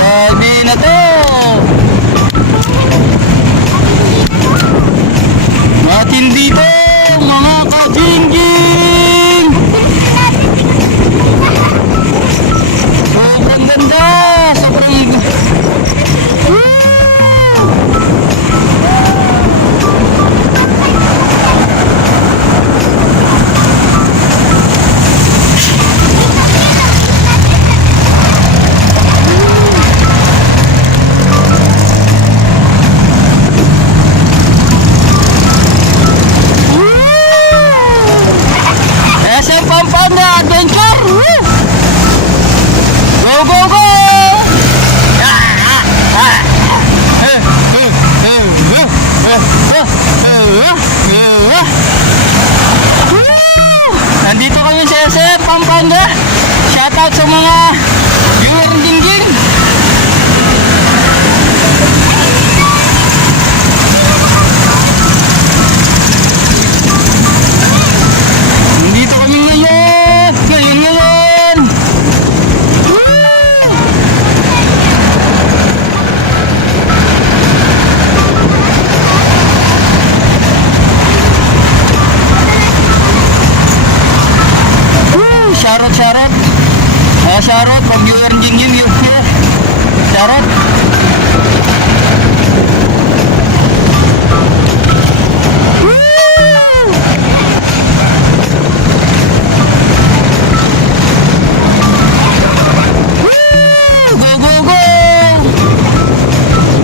Grabe na to. Matindi to mga ka-jingjing. Sobrang ganda. Sobrang SM Pampanga Adventure. Go, go, go. Nandito kami sa SM Pampanga. Shoutout sa mga viewer ng Jingjing. Nandito kami ngayon. Ngayon. Shoutout. Shoutout pag viewer ng Jingjing yun. Shoutout. Go, go, go.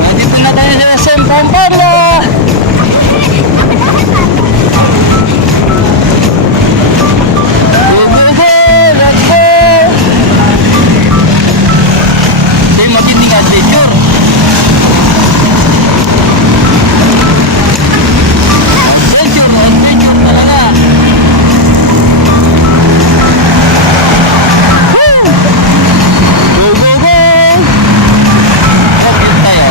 Nandito na tayo sa SM Pampanga. Go, go, go. Let's go. Ito yung matinding adventure. Adventure talaga. Go, go, go. Okay tayo.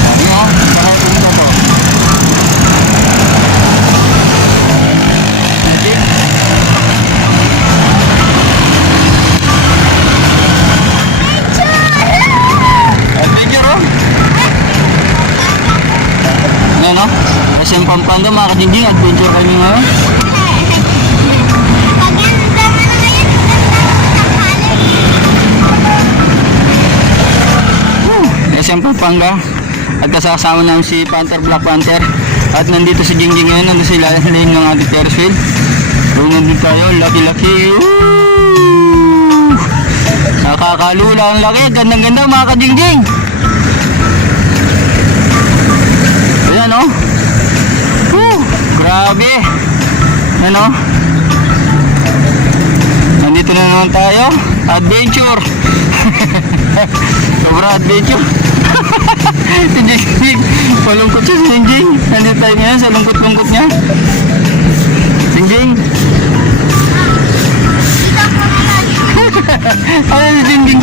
Sabi mo, parang pumunta to. Adventure, oh. Ano, no? SM Pampanga, mga ka-Jingjing, adventure kami ngayon. SM Pampanga. At kasama namin si Black Panther. At nandito si Jingjing ngayon, nandito sila lane ng ating Ferris wheel. So nandito tayo, laki-laki. Nakakalula ang laki, gandang-ganda mga ka-Jingjing. Ayan, oh. Grabe. Ano? Nandito na naman tayo. Adventure. Sobrang adventure. Si Jingjing. Malungkot siya si Jingjing. Nandito tayo ngayon sa lungkot-lungkot niya. Jingjing. Ayan si Jingjing.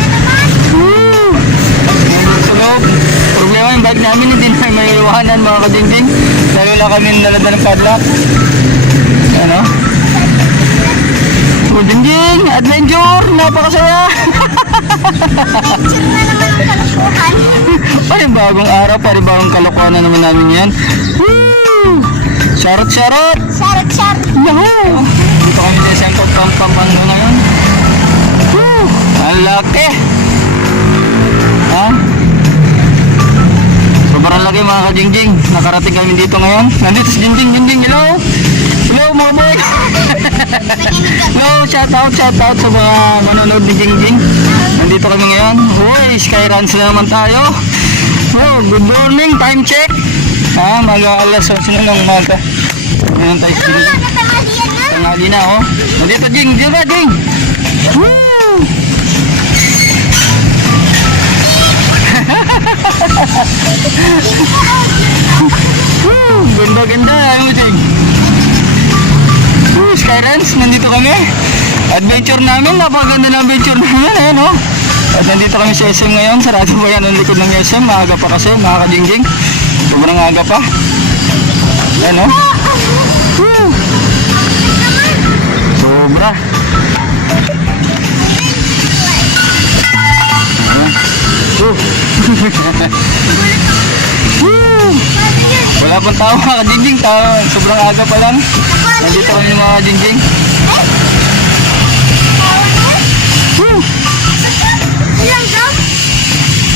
Sa loob. Problema yung bike namin, hindi na may iwanan mga ka-Jingjing. Lalo na kami nalanda ng padlock. Ano? So Jingjing, adventure, napakasaya. Adventure na naman ang kalokohan. Panibagong araw, panibagong kalokohan na naman namin yan. Woo! Charot! Charot! Yahoo! Dito kami sa isang Pampanga ngayon. Woo! Ang laki! Ha? Sobrang laki mga ka-Jingjing. Nakarating kami dito ngayon. Nandito si Jingjing. Hello! Hello mga boy! Hello! Shoutout sa mga manonood ni Jingjing. Nandito kami ngayon. Uy! Skyruns na naman tayo. Oh, good morning! Time check! Ha? Mag-alas 8 na ng umaga. Ngayon tayo si Jingjing. Tanghali na, oh. Nandito Jing! Dito ka Jing! Woo! Ganda-ganda, ano Jing? Skyruns, nandito kami. Adventure namin, napakaganda na adventure namin, ayan o. At nandito kami sa SM ngayon, sarado po yan ang likod ng SM, maaga pa kasi, mga ka-Jingjing. Sobrang aga pa. Ayan o. Sobra. Wala pang tao mga jinjing, sobrang aga pa lang. Nandito kami mga jinjing.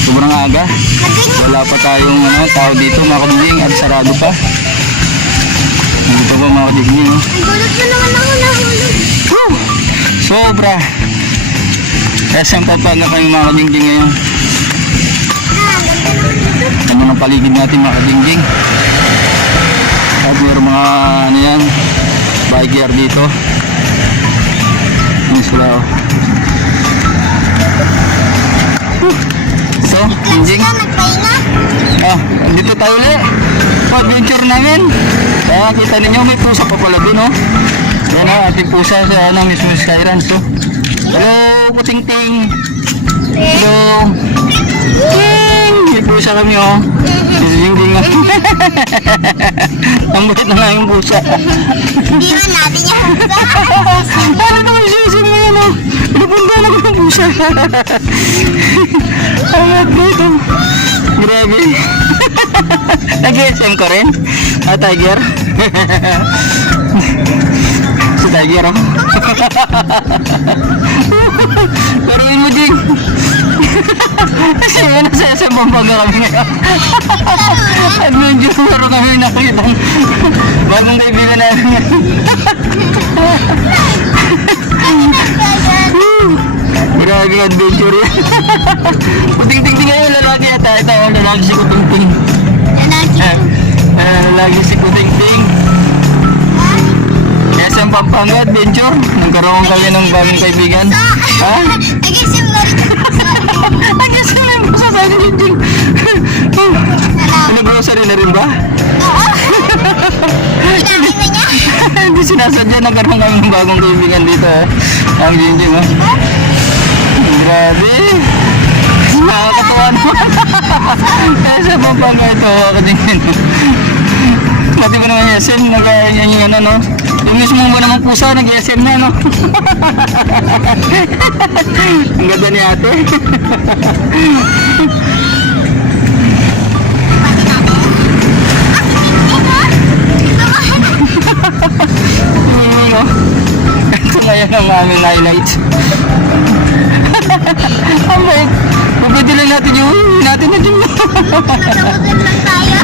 Sobrang aga. Wala pa tayong tao dito mga jinjing at sarado pa. Nandito pa mga jinjing. Gulot na naman ako nahulog. Sobra. Kaya saan pa na kayo mga jinjing ngayon? Ano ng paligid natin mga jinjing? At mayroong mga biker dito. Ano sila oh. So, jinjing. Dito tayo ulit. Adventure namin. Kaya kita ninyo may pusa pa pala dun oh. Yan oh, ating pusa sa mismo Skyran. So, hello, puting-ting. Hello. Ting! May pusa kami oh. Jinjing oh. Ang bait na nga yung pusa. Hindi man natin yung pusa. Ano naman siya mo yan oh. Napunta na ko ng pusa. Ang bait oh. Grabe. Nag-SM ko rin. Tiger. Si Tiger oh. Laruin mo din. Kasi yun sa SM Pampanga kami ngayon. Adventure laro kami nakita. Bagong kaibigan namin. Grabe adventure yan. Puting-ting ngayon lalaki yata. Ito lalaki si Kuting-ting. Lalaki si Kuting-ting. SM Pampanga Adventure. Nagkaroon kami ng bagong kaibigan. Ha? Nag-isim na rin yung pusa. Nag-isim na yung pusa sa akin Jinjing. Nag-grocery na rin ba? Oo. Kinain na niya. Hindi sinasadya. Nagkaroon kami ng bagong kaibigan dito. Ang Jinjing oh. Grabe. Nakakatawa naman. SM Pampanga ito. Kadingin. Pati mo naman SM. Nag-ayan yung ano. Yung mismo mo namang pusa, nag-SM na, no? Ang ganda ni ate. Hihingi, oh. Ito ngayon ang aming highlight. Ang bait. Pwede lang natin yung natin na dyan. Nagkagutin lang tayo.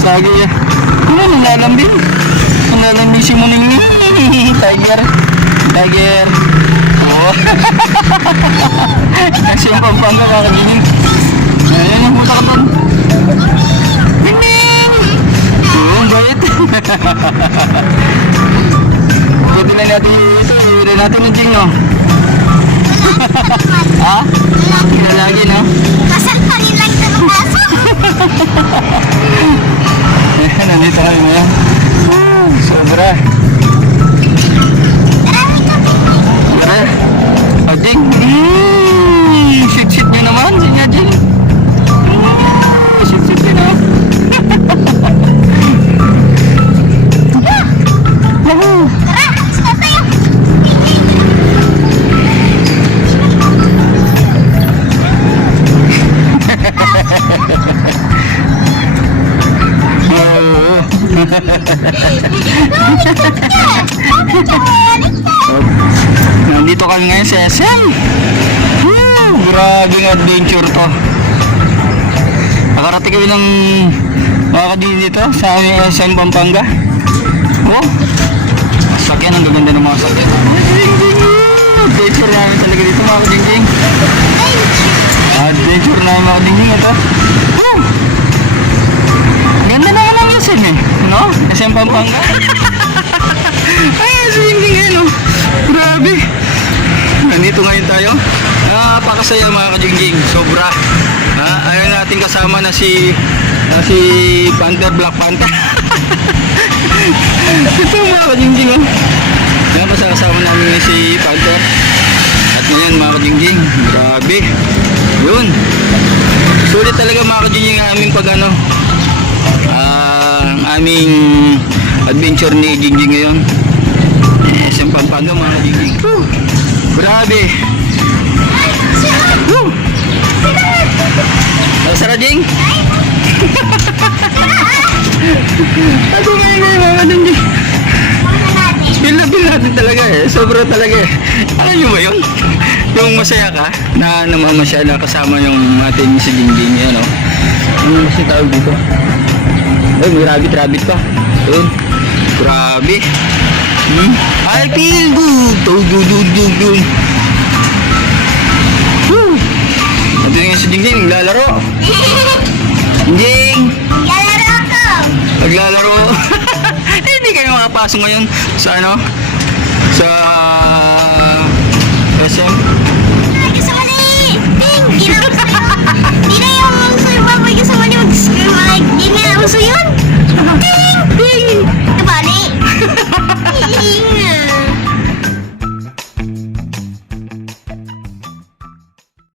Sagi ya. Ano, nalalambing. Nalalambing si Muning. Tiger. Tiger. Oh. Kasi yung Pampanga kakaginin. Ayan yung puta ka doon. Muning! Oo, ang bait. Pwede lang natin ito. Pwede natin yung Jing, no? Ha? Lalagi, no? Kasal pa rin lang sa kaso. Nandito kami ngayon. Sobra. Tara. Ading. Sit-sit nyo naman. Sige, Ading. Sit-sit nyo na. Tara, stop tayo. Nandito kami ngayon sa SM. Grabing adventure to. Nakarating kami ng mga kadini dito sa aming SM Pampanga. Oh, sakyan, ang gaganda ng mga sakyan. Adventure namin talaga dito mga kadingjing. Adventure namin mga kadingjing ito. Ganda naman ang SM eh, no? SM Pampanga. Ay, SM yan oh. Grabe. Nandito ngayon tayo. Napakasaya mga kadingjing. Sobra. Ayun natin kasama na si Panther, Black Panther. Ito mga kadingjing oh. Yan, kasama namin si Panther. At yan mga kadingjing. Grabe. Yun. Sulit talaga mga kadingjing ang aming pag ang aming adventure ni Jingjing ngayon. SM Pampanga mga Jingjing. Grabe. Sarah Jing? Ako ngayon mga Jingjing. Feel natin talaga eh. Sobra talaga eh. Alam nyo ba yun? Yung masaya ka na namamasya na kasama yung ating si Jingjing. Yan o. Ano mas yung tawag dito? Ay, may rabbit pa. Ayun. Grabe. I feel good. Woo. Ito yung si Jingjing. Naglalaro. Jingjing. Lalaro ako. Naglalaro. Hindi kayo makapasok ngayon sa ano? Sa SM. Gusto ko na eh. Ting, ginawa